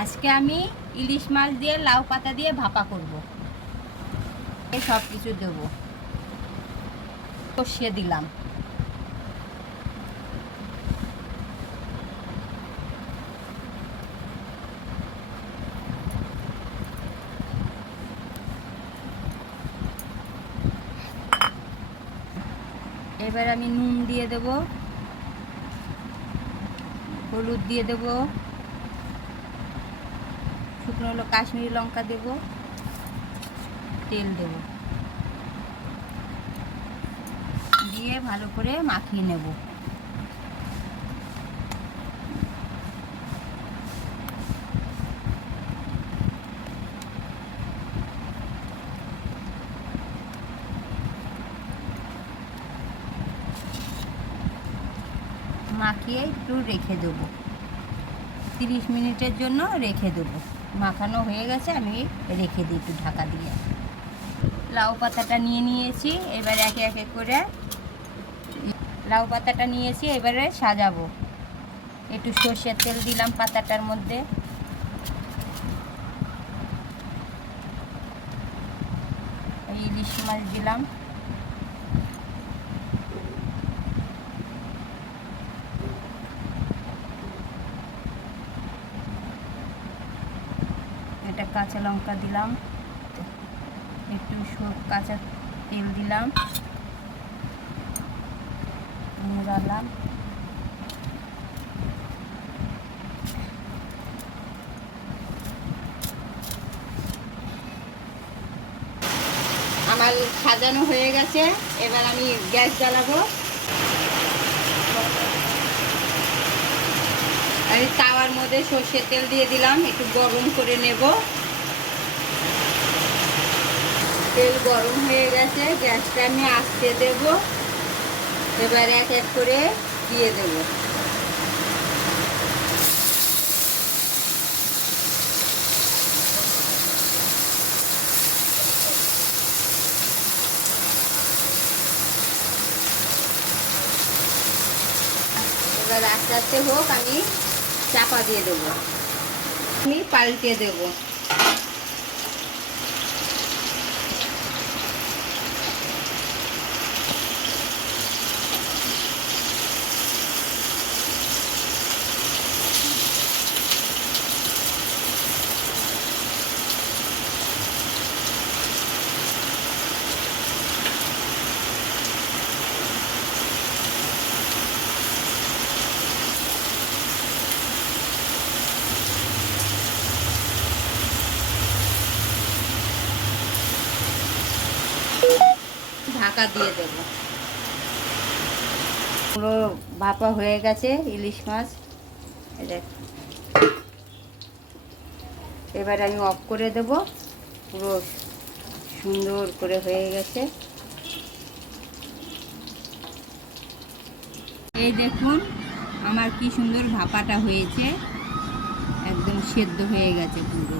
আজকে আমি ইলিশ মাছ দিয়ে লাউ পাতা দিয়ে ভাপা করব। এই সব কিছু দেবো। কষিয়ে দিলাম। এবার আমি নুন দিয়ে দেব, হলুদ দিয়ে দেব, শুকনো হলো কাশ্মীরি লঙ্কা দেব, তেল দেব, দিয়ে ভালো করে মাখিয়ে নেব। মাখিয়ে একটু রেখে দেবো, 30 মিনিটের জন্য রেখে দেবো। মাখানো হয়ে গেছে, আমি রেখে দিই একটু ঢাকা দিয়ে। লাউ পাতাটা নিয়েছি, এবার একে একে করে লাউ পাতাটা নিয়েছি, এবারে সাজাবো। একটু সর্ষের তেল দিলাম পাতাটার মধ্যে, ইলিশ মাছ দিলাম, এটা কাঁচা লঙ্কা দিলাম, একটু কাঁচা তেল দিলাম, নাড়লাম। আমার সাজানো হয়ে গেছে, এবার আমি গ্যাস জ্বালাবো। আমি তাওয়ার মধ্যে সর্ষের তেল দিয়ে দিলাম, একটু গরম করে নেব। তেল গরম হয়ে গেছে, গ্যাসটা আমি আস্তে দেব। এবার এক এক করে দিয়ে দেব। এবার আস্তে আস্তে হোক, আমি চাপা দিয়ে দেবো, আমি পাল্টে দেবো। ঢাকা দিয়ে দেব। পুরো ভাপা হয়ে গেছে ইলিশ মাছ। এবার আমি অফ করে দেব। পুরো সুন্দর করে হয়ে গেছে। এই দেখুন আমার কি সুন্দর ভাপাটা হয়েছে, একদম সেদ্ধ হয়ে গেছে পুরো।